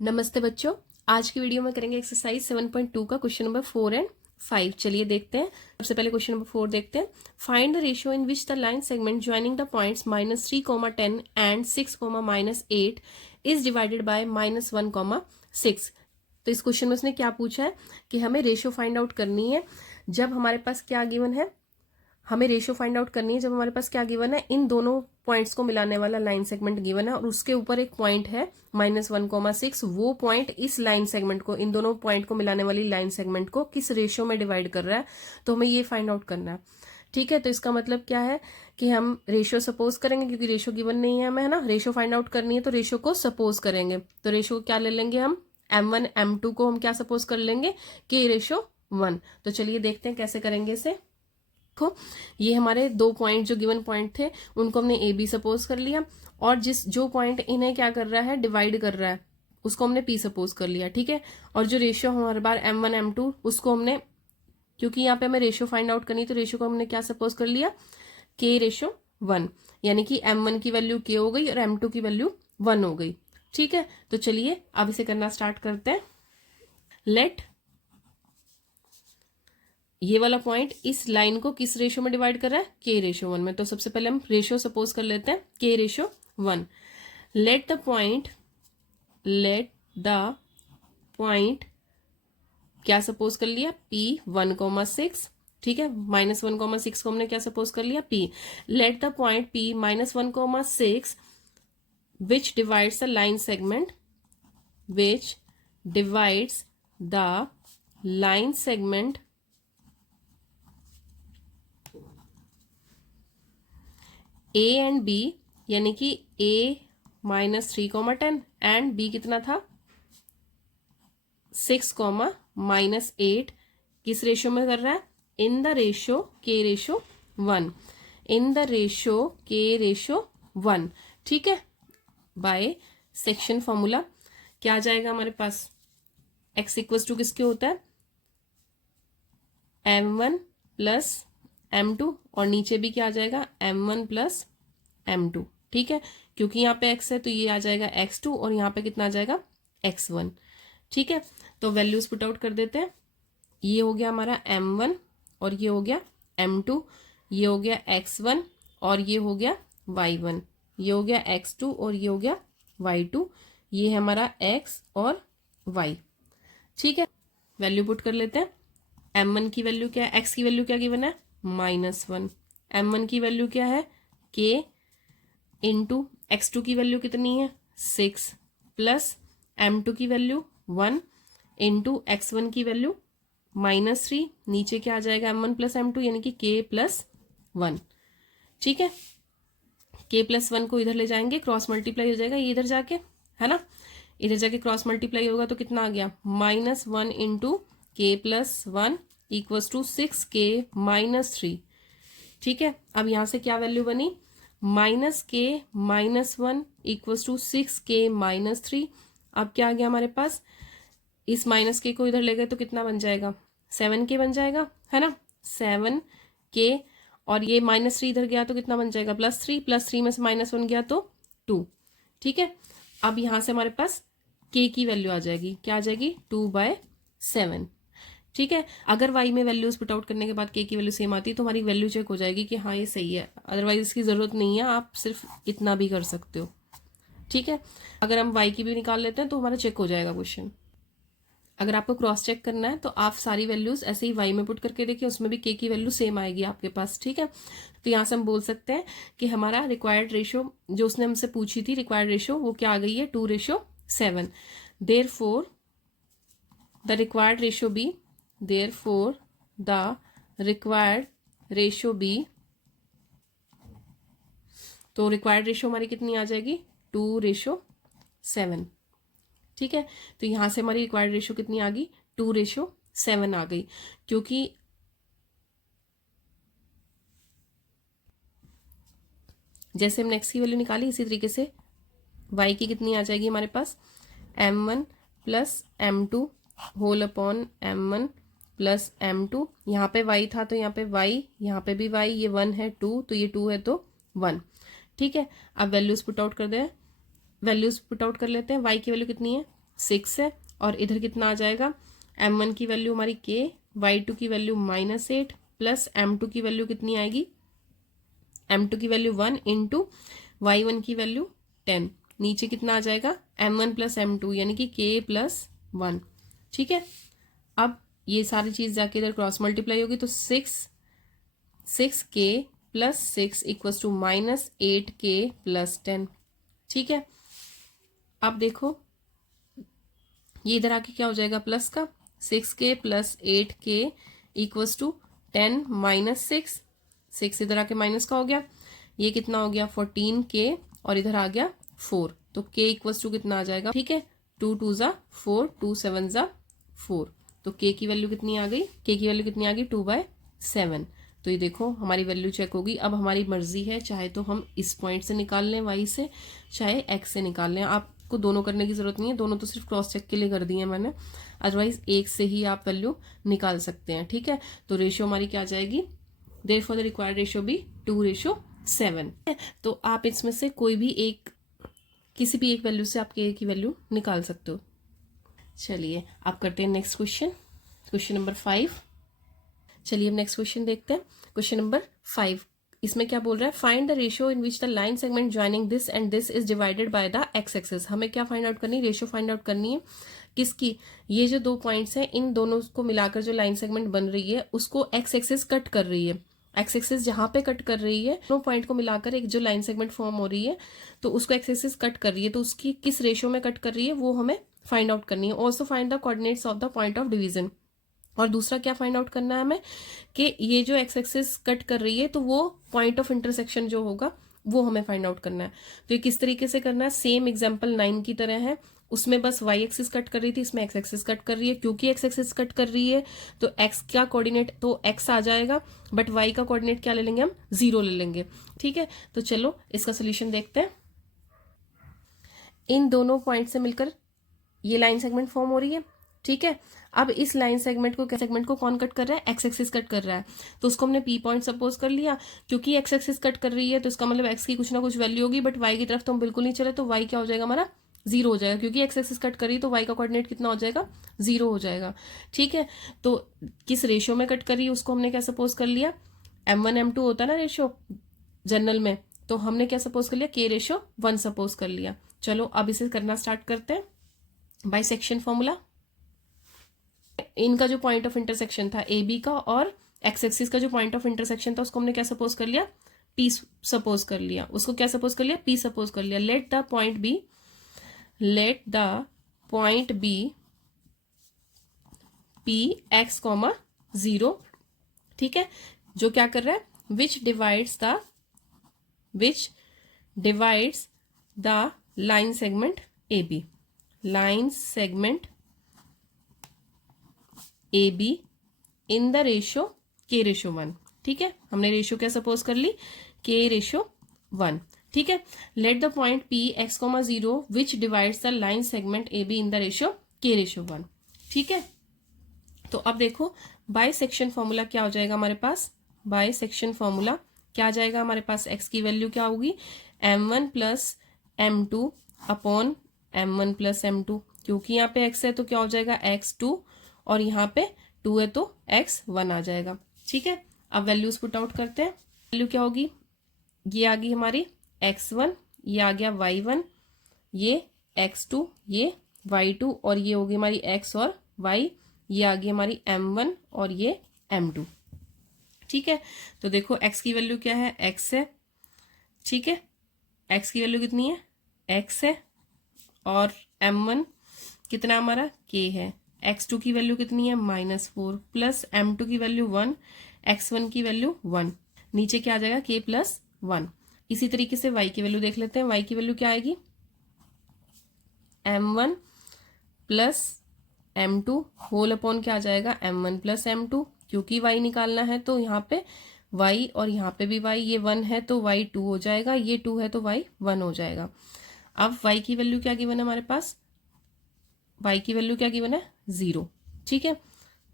नमस्ते बच्चों, आज की वीडियो में करेंगे एक्सरसाइज 7.2 का क्वेश्चन नंबर 4 एंड 5। चलिए देखते हैं। सबसे पहले क्वेश्चन नंबर 4 देखते हैं। Find the ratio in which the line segment joining the points -3, 10 and 6, -8 is divided by -1, 6। तो इस क्वेश्चन में उसने क्या पूछा है कि हमें रेशियो फाइंड आउट करनी है जब हमारे पास क्या गिवन है। हमें रेशियो फाइंड आउट करनी है जब हमारे पास क्या गिवन है, इन दोनों पॉइंट्स को मिलाने वाला लाइन सेगमेंट गिवन है और उसके ऊपर एक पॉइंट है -1, 6। वो पॉइंट इस लाइन सेगमेंट को, इन दोनों पॉइंट को मिलाने वाली लाइन सेगमेंट को किस रेशियो में डिवाइड कर रहा है, तो हमें ये फाइंड आउट करना है। ठीक है, तो इसका मतलब क्या है कि हम रेशियो सपोज करेंगे, क्योंकि रेशियो गिवन नहीं है हमें, है ना। रेशियो फाइंड आउट करनी है तो रेशियो को सपोज करेंगे। तो रेशियो क्या ले लेंगे हम, m1 m2 को हम क्या सपोज कर लेंगे, k/1। तो चलिए देखते हैं कैसे करेंगे इसे। देखो, ये हमारे दो पॉइंट जो गिवन पॉइंट थे उनको हमने ए बी सपोज कर लिया, और जो पॉइंट इन्हें क्या कर रहा है, डिवाइड कर रहा है, उसको हमने पी सपोज कर लिया। ठीक है, और जो रेशियो हमारे बार m1 m2, उसको हमने, क्योंकि यहाँ पे हमें रेशियो फाइंड आउट करनी है तो रेशियो को हमने क्या सपोज कर लिया, k/1, यानी कि m1 की वैल्यू k हो गई और m2 की वैल्यू 1 हो गई। ठीक है, तो चलिए अब इसे करना स्टार्ट करते हैं। लेट ये वाला पॉइंट इस लाइन को किस रेशियो में डिवाइड कर रहा है, k/1 में। तो सबसे पहले हम रेशियो सपोज कर लेते हैं k/1। लेट द पॉइंट क्या सपोज कर लिया, p1, 6। ठीक है, -1, 6 को हमने क्या सपोज कर लिया, p। Late the point p -1, 6 which divides the line segment, which divides the line segment a and b, यानी कि a -3, 10 एंड b कितना था, 6, -8 किस रेशियो में कर रहा है, इन the ratio k/1, in the ratio k/1। ठीक है, बाय सेक्शन फॉर्मूला क्या आ जाएगा हमारे पास, x इक्वल्स टू किसके होता है, m1 + m2, और नीचे भी क्या आ जाएगा, m1 + m2। ठीक है, क्योंकि यहाँ पे x है तो ये आ जाएगा x2, और यहाँ पे कितना आ जाएगा, x1। ठीक है, तो वैल्यूज पुट आउट कर देते हैं। ये हो गया हमारा m1 और ये हो गया m2, ये हो गया x1 और ये हो गया y1, ये हो गया x2 और ये हो गया y2, ये है हमारा x और y। ठीक है, वैल्यू पुट कर लेते हैं। m1 की वैल्यू क्या है, x की वैल्यू क्या गिवन है, -1। m1 की वैल्यू क्या है, k इंटू x2 की वैल्यू कितनी है, 6, प्लस m2 की वैल्यू 1 इंटू x1 की वैल्यू -3। नीचे क्या आ जाएगा, m1 + m2, यानी कि k+1। ठीक है, k+1 को इधर ले जाएंगे, क्रॉस मल्टीप्लाई हो जाएगा ये इधर जाके, है ना। इधर जाके क्रॉस मल्टीप्लाई होगा तो कितना आ गया, -1 into k+1 equals to 6k -3। ठीक है, अब यहां से क्या वैल्यू बनी, -k -1 इक्वल्स टू 6k -3। अब क्या आ गया हमारे पास, इस -k को इधर ले गए तो कितना बन जाएगा, 7k बन जाएगा, है ना, 7k। और ये -3 इधर गया तो कितना बन जाएगा, +3, +3 में से -1 गया तो 2। ठीक है, अब यहां से हमारे पास k की वैल्यू आ जाएगी, क्या आ जाएगी, 2/7। ठीक है, अगर y में वैल्यूज पुट आउट करने के बाद k की वैल्यू सेम आती है तो हमारी वैल्यू चेक हो जाएगी कि हाँ ये सही है, अदरवाइज इसकी जरूरत नहीं है, आप सिर्फ इतना भी कर सकते हो। ठीक है, अगर हम y की भी निकाल लेते हैं तो हमारा चेक हो जाएगा क्वेश्चन। अगर आपको क्रॉस चेक करना है तो आप सारी वैल्यूज ऐसे ही y में पुट करके देखिए, उसमें भी k की वैल्यू सेम आएगी आपके पास। ठीक है, तो यहाँ से हम बोल सकते हैं कि हमारा रिक्वायर्ड रेशियो जो उसने हमसे पूछी थी, रिक्वायर्ड रेशियो, वो क्या आ गई है, 2/7। Therefore the required ratio B, therefore the required ratio b, तो रिक्वायर्ड रेशियो हमारी कितनी आ जाएगी, 2/7। ठीक है, तो यहां से हमारी रिक्वायर्ड रेशियो कितनी आ गई, 2/7 आ गई, क्योंकि जैसे हमने x की वैल्यू निकाली इसी तरीके से y की कितनी आ जाएगी हमारे पास, m1 + m2 whole upon m1 + m2। यहाँ पे y था तो यहाँ पे y, यहाँ पे भी y, ये 1 है, 2 तो ये 2 है तो 1। ठीक है, अब वैल्यूज पुट आउट कर दे, वैल्यूज पुट आउट कर लेते हैं। y की वैल्यू कितनी है, 6 है, और इधर कितना आ जाएगा, m1 की वैल्यू हमारी k, y2 की वैल्यू -8 प्लस m2 की वैल्यू कितनी आएगी, m2 की वैल्यू 1 इंटू y1 की वैल्यू 10, नीचे कितना आ जाएगा m1 प्लस m2 यानी कि k प्लस 1। ठीक है, अब ये सारी चीज जाके इधर क्रॉस मल्टीप्लाई होगी तो 6k plus 6 equals to -8k plus 10। ठीक है, अब देखो ये इधर आके क्या हो जाएगा प्लस का, 6k plus 8k equals to 10 minus 6 इधर आके माइनस का हो गया, ये कितना हो गया 14k और इधर आ गया 4, तो k इक्वल्स टू कितना आ जाएगा, ठीक है 2 2 ज़ा 4, 2 7 ज़ा 4, तो k की वैल्यू कितनी आ गई, k की वैल्यू कितनी आ गई 2/7। तो ये देखो हमारी वैल्यू चेक होगी। अब हमारी मर्जी है, चाहे तो हम इस पॉइंट से निकाल लें y से, चाहे x से निकाल लें, आपको दोनों करने की जरूरत नहीं है, दोनों तो सिर्फ क्रॉस चेक के लिए कर दी है मैंने, अदरवाइज एक से ही आप वैल्यू निकाल सकते हैं। ठीक है, तो रेशियो हमारी क्या आ जाएगी, देयरफॉर द रिक्वायर्ड रेशियो भी 2:7। तो आप इसमें से कोई भी एक, किसी भी एक वैल्यू से आप k की वैल्यू निकाल सकते हो। चलिए आप करते हैं नेक्स्ट क्वेश्चन, क्वेश्चन नंबर 5। चलिए अब नेक्स्ट क्वेश्चन देखते हैं, क्वेश्चन नंबर 5। इसमें क्या बोल रहा है, find the ratio in which the line segment joining this and this is divided by the x axis. हमें क्या फाइंड आउट करनी है, रेशियो फाइंड आउट करनी है किसकी, ये जो 2 पॉइंट्स हैं इन दोनों को मिलाकर जो लाइन सेगमेंट बन रही है उसको एक्स एक्सिस कट कर रही है, एक्स एक्सिस जहां पे कट कर रही है दोनों पॉइंट को मिलाकर एक जो लाइन सेगमेंट फॉर्म हो रही है तो उसको एक्स एक्सिस कट कर रही है, तो उसकी किस रेशियो में कट कर रही है वो हमें फाइंड आउट करनी है। Also find the coordinates of the point of division, और दूसरा क्या फाइंड आउट करना है हमें कि ये जो एक्स एक्सिस कट कर रही है तो वो पॉइंट ऑफ इंटरसेक्शन जो होगा वो हमें फाइंड आउट करना है। तो ये किस तरीके से करना है, सेम एग्जांपल 9 की तरह है, उसमें बस y एक्सिस कट कर रही थी, इसमें x एक्सिस कट कर रही है, क्योंकि x एक्सिस कट कर रही है तो x का कोऑर्डिनेट तो x आ जाएगा, बट y का कोऑर्डिनेट क्या ले लेंगे हम, 0 ले लेंगे। ठीक है, तो चलो इसका सोल्यूशन देखते हैं। इन दोनों पॉइंट से मिलकर ये लाइन सेगमेंट फॉर्म हो रही है। ठीक है, अब इस लाइन सेगमेंट को कौन कट कर रहा है, एक्स एक्सिस कट कर रहा है, तो उसको हमने पी पॉइंट सपोज कर लिया, क्योंकि एक्स एक्सिस कट कर रही है तो इसका मतलब एक्स की कुछ ना कुछ वैल्यू होगी, बट वाई की तरफ तो हम बिल्कुल नहीं चले, तो वाई क्या हो जाएगा हमारा 0 हो जाएगा, क्योंकि एक्स एक्सिस कट कर रही है तो वाई का कोऑर्डिनेट कितना हो जाएगा 0 हो जाएगा। ठीक है, तो किस रेशियो में कट कर रही है उसको हमने क्या सपोज कर लिया, m1 m2 होता है ना रेशियो जनरल में, तो हमने क्या सपोज कर लिया, k:1 सपोज कर लिया। चलो अब इसे करना स्टार्ट करते हैं बाय सेक्शन फॉर्मूला। इनका जो पॉइंट ऑफ इंटरसेक्शन था ए बी का, और एक्स एक्सिस का जो पॉइंट ऑफ इंटरसेक्शन था उसको हमने क्या सपोज कर लिया, पी सपोज कर लिया, उसको क्या सपोज कर लिया, पी सपोज कर लिया। Let the point B P X comma 0। ठीक है, जो क्या कर रहा है, which divides the line segment A B, line segment A B in the ratio k:1। ठीक है, हमने रेशियो क्या सपोज कर ली, k:1। ठीक है, late the point p x, 0 which divides the line segment A B in the ratio k:1। ठीक है, तो अब देखो बाय सेक्शन फॉर्मूला क्या हो जाएगा हमारे पास, बाय सेक्शन फॉर्मूला क्या आ जाएगा हमारे पास, x की वैल्यू क्या होगी, m1 plus m2 upon m1 plus m2, क्योंकि यहाँ पे x है तो क्या हो जाएगा x2, और यहाँ पे 2 है तो x1 आ जाएगा। ठीक है, अब वैल्यूज पुट आउट करते हैं, वैल्यू क्या होगी, ये आ गई हमारी x1, ये आ गया y1, ये x2, ये y2, और ये होगी हमारी x और y, ये आ गई हमारी m1 और ये m2। ठीक है, तो देखो x की वैल्यू क्या है, x है। ठीक है, x की वैल्यू कितनी है, x है, और m1 कितना हमारा k है, x2 की वैल्यू कितनी है -4, प्लस m2 की वैल्यू 1, x1 की वैल्यू 1, नीचे क्या आ जाएगा k+1। इसी तरीके से y की वैल्यू देख लेते हैं, y की वैल्यू क्या आएगी, m1 plus m2 whole upon क्या आ जाएगा, m1 प्लस m2, क्योंकि y निकालना है तो यहाँ पे y और यहाँ पे भी y, ये 1 है तो y 2 हो जाएगा, ये 2 है तो y 1 हो जाएगा। अब y की वैल्यू क्या गिवन है हमारे पास, y की वैल्यू क्या गिवन है 0। ठीक है,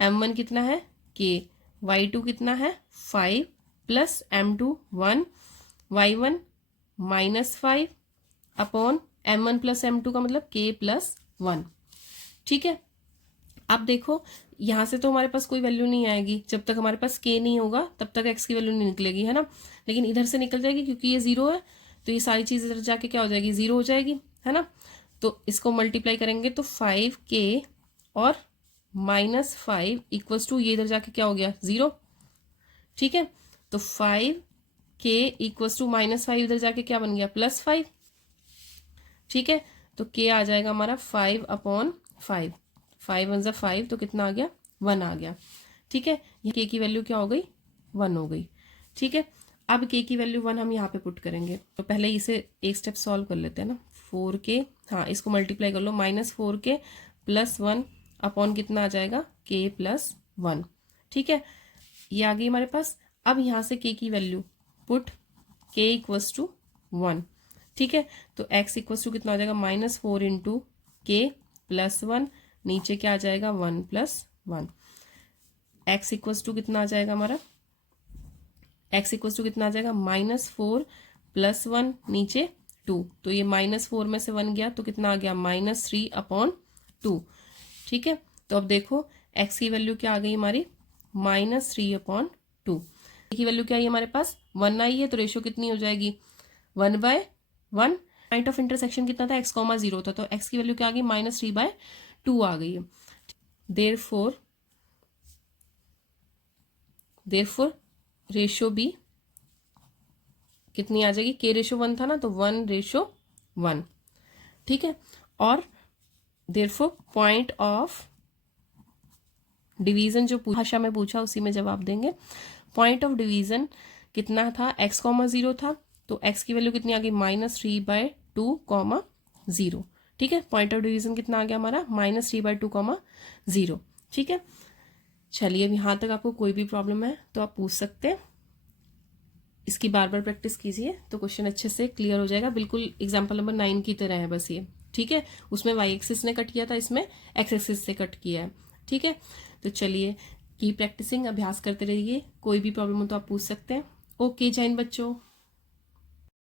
m1 कितना है k, y2 कितना है 5, plus m2 1, y1 -5 upon m1 plus m2 का मतलब k+1। ठीक है। अब देखो यहाँ से तो हमारे पास कोई वैल्यू नहीं आएगी, जब तक हमारे पास k नहीं होगा तब तक x की वैल्यू नहीं निकलेगी, है ना। लेकिन इधर से निकल जाएगी क्योंकि ये 0 है, तो ये सारी चीज़ इधर जाके क्या हो जाएगी, 0 हो जाएगी, है ना। तो इसको मल्टीप्लाई करेंगे तो 5k और -5 इक्वल्स टू ये इधर जाके क्या हो गया, 0। ठीक है, तो 5k इक्वल्स टू -5 इधर जाके क्या बन गया, +5। ठीक है, तो k आ जाएगा हमारा 5/5, 5 वन ज़ा 5, तो कितना आ गया, 1 आ गया। ठीक है, ये k की वैल्यू क्या हो गई, 1 हो गई। ठीक है, अब k की वैल्यू 1 हम यहाँ पे पुट करेंगे, तो पहले इसे एक स्टेप सॉल्व कर लेते हैं ना। 4k, हाँ इसको मल्टीप्लाई कर लो, -4k + 1 अपॉन कितना आ जाएगा, k + 1। ठीक है, ये आ गई हमारे पास। अब यहाँ से k की value put k equals to 1। ठीक है, तो x इक्वल्स टू कितना आ जाएगा, -4 × k + 1, नीचे क्या आ जाएगा, 1 + 1। x इक्वल्स टू कितना आ जाएगा हमारा, x इक्वल्स टू कितना आ जाएगा, -4 + 1, नीचे 2, तो ये -4 में से 1 गया तो कितना आ गया, -3/2। ठीक है, तो अब देखो x की वैल्यू क्या आ गई हमारी, -3/2। की वैल्यू क्या आई हमारे पास, 1 आई है, तो रेशियो कितनी हो जाएगी, 1/1। पॉइंट ऑफ इंटरसेक्शन कितना था, x, 0 था, तो x की वैल्यू क्या आ गई, -3/2 आ गई है। देयरफॉर रेशियो बी कितनी आ जाएगी, k रेशियो 1 था ना, तो 1:1। ठीक है, और देयरफॉर पॉइंट ऑफ डिवीजन जो भाषा में पूछा उसी में जवाब देंगे। पॉइंट ऑफ डिवीजन कितना था, x, 0 था, तो x की वैल्यू कितनी आ गई, -3/2, 0। ठीक है, पॉइंट ऑफ डिवीजन कितना आ गया हमारा, -3/2, 0। ठीक है, चलिए अब यहाँ तक आपको कोई भी प्रॉब्लम है तो आप पूछ सकते हैं। इसकी बार बार प्रैक्टिस कीजिए तो क्वेश्चन अच्छे से क्लियर हो जाएगा। बिल्कुल एग्जाम्पल नंबर 9 की तरह है बस ये। ठीक है, उसमें y एक्सिस ने कट किया था, इसमें x एक्सिस से कट किया है। ठीक है, तो चलिए की प्रैक्टिसिंग, अभ्यास करते रहिए। कोई भी प्रॉब्लम हो तो आप पूछ सकते हैं। ओके, जय हिंद बच्चों।